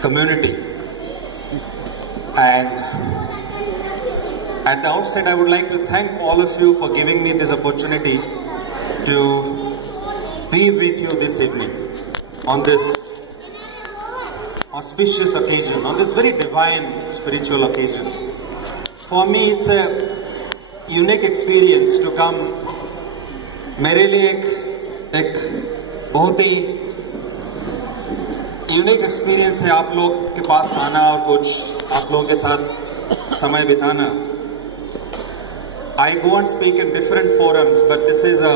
community. And at the outset, I would like to thank all of you for giving me this opportunity to be with you this evening on this auspicious occasion, on this very divine spiritual occasion. For me, it's a unique experience to come. मेरे लिए एक बहुत ही unique experience है आप लोग के पास आना और कुछ आप लोगों के साथ समय बिताना. I go and speak in different forums, but this is a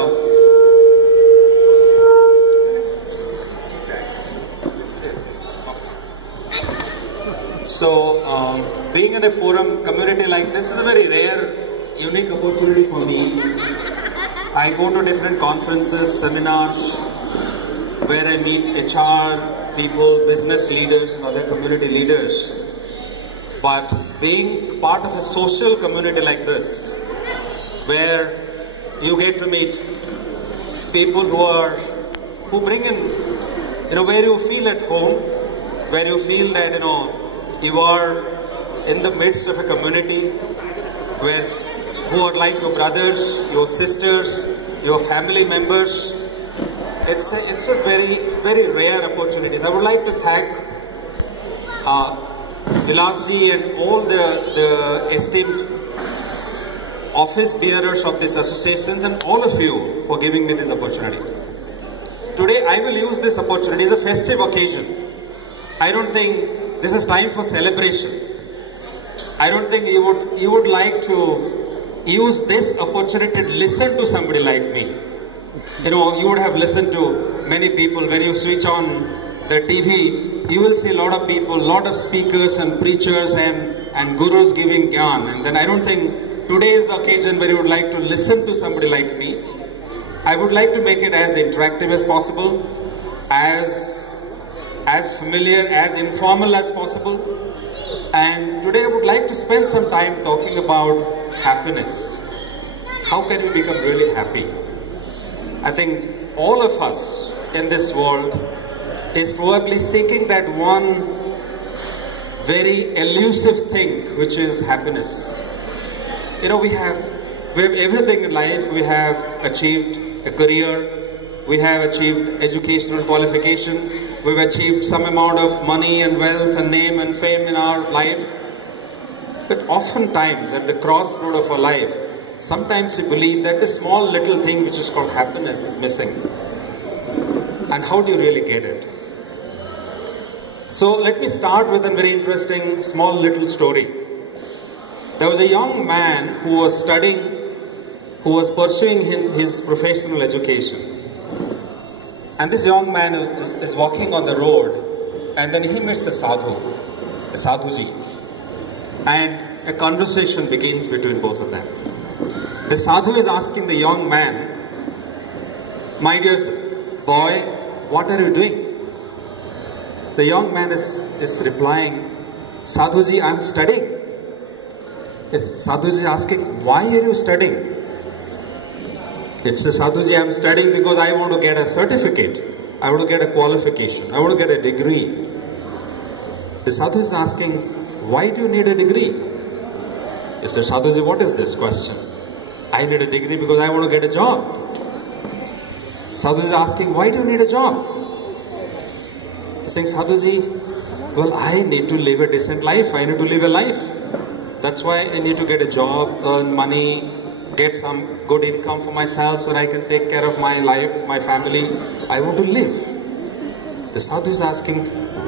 being in a forum community like this is a very rare, unique opportunity for me. I go to different conferences, seminars, where I meet HR people, business leaders, and other community leaders. But being part of a social community like this, where you get to meet people who bring in, where you feel at home, where you feel that, you are in the midst of a community who are like your brothers, your sisters, your family members. It's a very, very rare opportunity. I would like to thank Vilasji and all the esteemed office bearers of these associations and all of you for giving me this opportunity. Today I will use this opportunity. It's a festive occasion. I don't think this is time for celebration. I don't think you would like to use this opportunity to listen to somebody like me. You would have listened to many people. When you switch on the TV, you will see a lot of people, a lot of speakers and preachers and gurus giving gyan. And then I don't think today is the occasion where you would like to listen to somebody like me. I would like to make it as interactive as possible, as familiar, as informal as possible. And today I would like to spend some time talking about happiness. How can we become really happy? I think all of us in this world is probably seeking that one very elusive thing, which is happiness. We have everything in life. We have achieved a career, we have achieved educational qualification, we've achieved some amount of money and wealth and name and fame in our life. But oftentimes at the crossroad of our life, sometimes we believe that the small little thing which is called happiness is missing. And how do you really get it? So let me start with a very interesting small little story. There was a young man who was pursuing his professional education. And this young man is walking on the road, and then he meets a sadhuji. And a conversation begins between both of them. The sadhu is asking the young man, "My dear boy, what are you doing?" The young man is replying, "Sadhuji, I am studying." Sadhuji is asking, "Why are you studying?" It's a Sadhuji, I am studying because I want to get a certificate. I want to get a qualification. I want to get a degree. The Sadhu is asking, "Why do you need a degree?" He says, "Sadhuji, what is this question?" "I need a degree because I want to get a job." Sadhu is asking, "Why do you need a job?" He's saying, "Sadhuji, well, I need to live a decent life. I need to live a life. That's why I need to get a job, earn money, get some good income for myself so that I can take care of my life, my family. I want to live." The Sadhu is asking,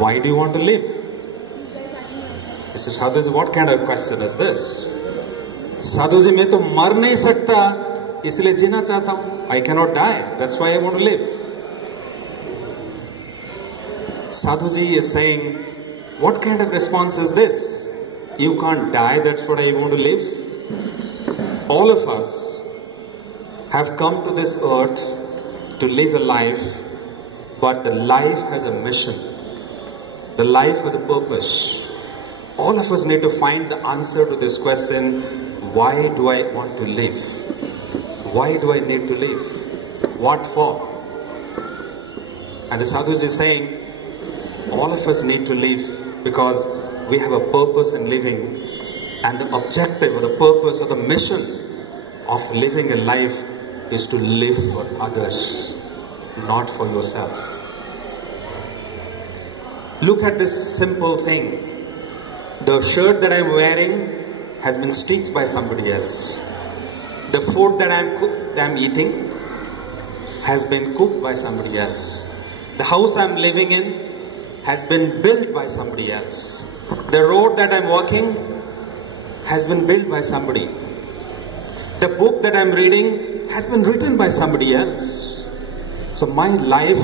"Why do you want to live?" He says, "Sadhuji, what kind of question is this?" "Sadhuji, मैं तो मर नहीं सकता, इसलिए जीना चाहता हूँ. I cannot die. That's why I want to live." Sadhuji is saying, "What kind of response is this? You can't die, that's what I want to live." All of us have come to this earth to live a life, but the life has a mission. The life has a purpose. All of us need to find the answer to this question, why do I want to live? Why do I need to live? What for? And the Sadhu is saying, all of us need to live because we have a purpose in living, and the objective or the purpose or the mission of living a life is to live for others, not for yourself. Look at this simple thing. The shirt that I'm wearing has been stitched by somebody else. The food that I'm eating has been cooked by somebody else. The house I'm living in has been built by somebody else. The road that I'm walking has been built by somebody. The book that I'm reading has been written by somebody else. So my life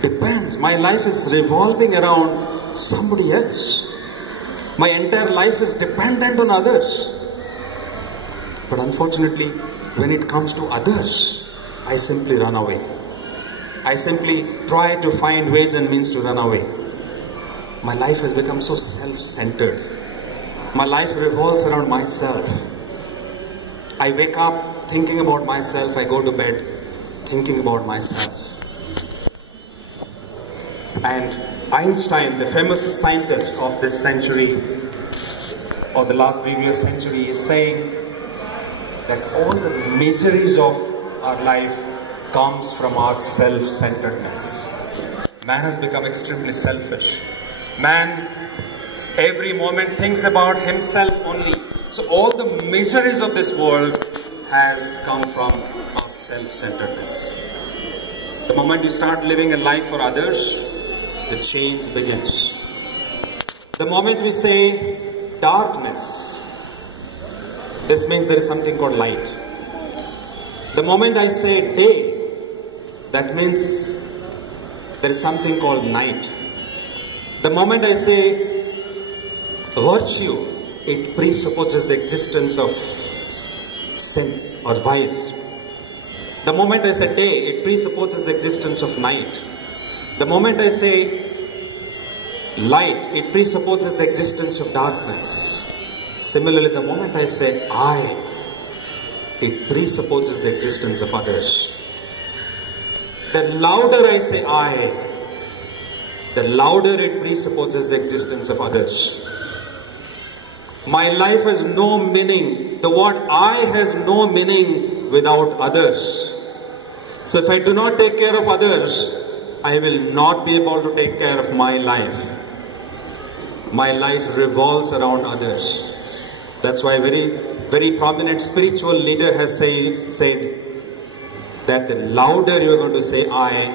depends. My life is revolving around somebody else. My entire life is dependent on others. But unfortunately, when it comes to others, I simply run away. I simply try to find ways and means to run away. My life has become so self-centered. My life revolves around myself. I wake up thinking about myself. I go to bed thinking about myself. And Einstein, the famous scientist of this century, or the last previous century, is saying that all the miseries of our life comes from our self-centeredness. Man has become extremely selfish. Man, every moment thinks about himself only. So all the miseries of this world has come from our self-centeredness. The moment you start living a life for others, the change begins. The moment we say darkness, this means there is something called light. The moment I say day, that means there is something called night. The moment I say virtue, it presupposes the existence of sin or vice. The moment I say day, it presupposes the existence of night. The moment I say light, it presupposes the existence of darkness. Similarly, the moment I say I, it presupposes the existence of others. The louder I say I, the louder it presupposes the existence of others. My life has no meaning. The word I has no meaning without others. So if I do not take care of others, I will not be able to take care of my life. My life revolves around others. That's why a very prominent spiritual leader has said that the louder you are going to say I,